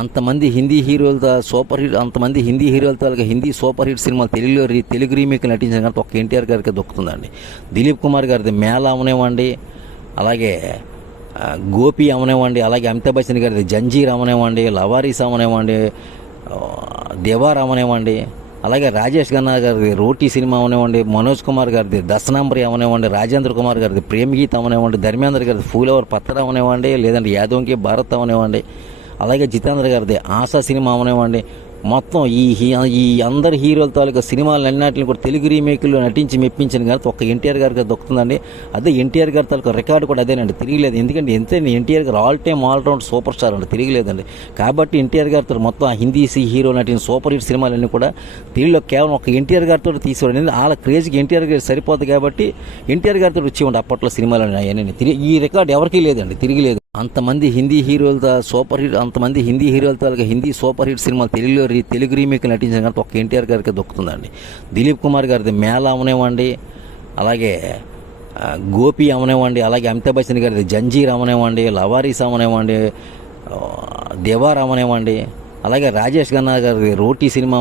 అంతమంది హిందీ హీరోలతో super hero అంతమంది హిందీ హీరోలతో అలాగే హిందీ సూపర్ హిట్ సినిమా తెలుగులో తెలుగు రీమేక్ నటించిన కానీ ఒక ఎన్టీఆర్ గారికి దొక్కుతుందండి. దిలీప్ కుమార్ గారిది మేళ అవనివ్వండి అలాగే గోపి అవనివ్వండి అలాగే అమితాబ్ బచ్చన్ గారిది జంజీర్ అవనివ్వండి లవారీస్ అవనివ్వండి దేవార్ అవనివ్వండి అలాగే రాజేష్ ఖన్నా గారిది రోటీ సినిమా అవనివ్వండి మనోజ్ కుమార్ గారిది దశనాంబరి అవనివ్వండి రాజేంద్ర కుమార్ గారిది ప్రేమగీత అవనివ్వండి ధర్మేంద్ర గారిది ఫూలవర్ పత్ర అవనివ్వండి లేదంటే యాదవంకి భారత్ అవనివ్వండి అలాగే జితేంద్ర గారిది ఆశా సినిమా అవనివ్వండి. మొత్తం ఈ హీ- ఈ అందరి హీరోల తాలూకా సినిమాలు అన్నింటిని కూడా తెలుగు రీమేక్లు నటించి మెప్పించిన కానీ ఒక్క ఎన్టీఆర్ గారికి దొక్కుతుందండి. అదే ఎన్టీఆర్ గారి తాలూకా రికార్డు కూడా అదేనండి తిరిగిలేదు ఎందుకంటే ఎంత NTR garu all time all round super star అండి తిరిగిలేదండి కాబట్టి ఎన్టీఆర్ గారితో మొత్తం ఆ హిందీ సి- హీరో నటిన సూపర్ హిట్ సినిమాలన్నీ కూడా తెలుగులో కేవలం ఒక ఎన్టీఆర్ గారితో తీసుకోవడం వాళ్ళ క్రేజ్కి ఎన్టీఆర్ గారు సరిపోతుంది కాబట్టి ఎన్టీఆర్ గారితో వచ్చి ఉండే అప్పట్లో సినిమాలు అవన్నీ తిరిగి ఈ రికార్డు ఎవరికీ లేదండి తిరిగి లేదు. అంతమంది హిందీ హీరోలతో సూపర్ హీరో అంతమంది హిందీ హీరోలతో అలాగే హిందీ సూపర్ హిట్ సినిమా తెలుగులో తెలుగు రీమేక్ నటించిన కానీ ఒక ఎన్టీఆర్ గారికి దొక్కుతుందండి. దిలీప్ కుమార్ గారిది మేళ అవనివ్వండి అలాగే గోపి అవనివ్వండి అలాగే అమితాబ్ బచ్చన్ గారిది జంజీర్ అవనివ్వండి లవారీస్ అవనివ్వండి దేవార్ అవనివ్వండి అలాగే రాజేష్ ఖన్నా గారిది రోటీ సినిమా